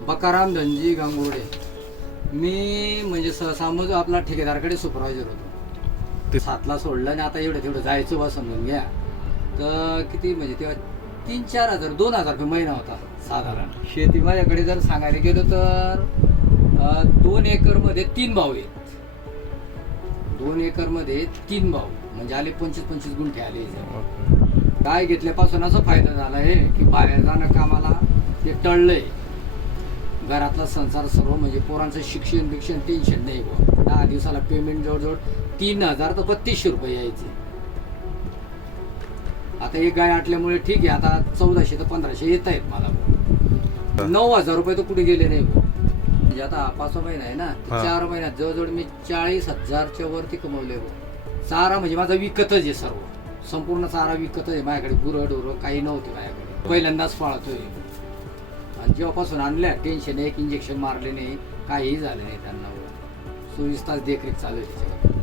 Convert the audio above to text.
बकाराम धनजी गांगुर्डे. मी म्हणजे सहसा मग आपला ठेकेदाराकडे सुपरवायझर होतो. ते- सातला सोडलं आणि आता एवढं तेवढं जायचं बा समजून घ्या. तर किती म्हणजे तेव्हा तीन चार हजार दोन हजार रुपये महिना होता साधारण. शेती माझ्याकडे जर सांगायला गेलो तर अं, दोन एकरमध्ये तीन भाऊ आहेत. दोन एकरमध्ये तीन भाऊ. म्हणजे आले पंचवीस पंचवीस गुंठे आले इथे. गाय घेतल्यापासून असा फायदा झाला आहे की बाहेर जाणं कामाला ते टळलंय. घरातला संसार सर्व म्हणजे पोरांचं शिक्षण बिक्षण टेन्शन नाही बुवा दहा दिवसाला पेमेंट जवळजवळ तीन हजार तर बत्तीसशे रुपये यायचे आता एक गाय आटल्यामुळे ठीक आहे आता चौदाशे तर पंधराशे येत आहेत मला. नऊ हजार रुपये तर कुठे गेले नाही. म्हणजे आता पाचवा महिना आहे ना. चार महिन्यात जवळजवळ मी चाळीस हजारच्या वरती कमवले बुवा. चारा म्हणजे माझा विकतच आहे सर्व संपूर्ण चारा विकतच आहे माझ्याकडे गुरं डोरं काही नव्हते माझ्याकडे पहिल्यांदाच पाळतोय आणि जेव्हापासून आणल्या टेन्शन एक इंजेक्शन मारले नाही काहीही झालं नाही त्यांना. चोवीस तास देखरेख चालू आहे त्याच्यावर.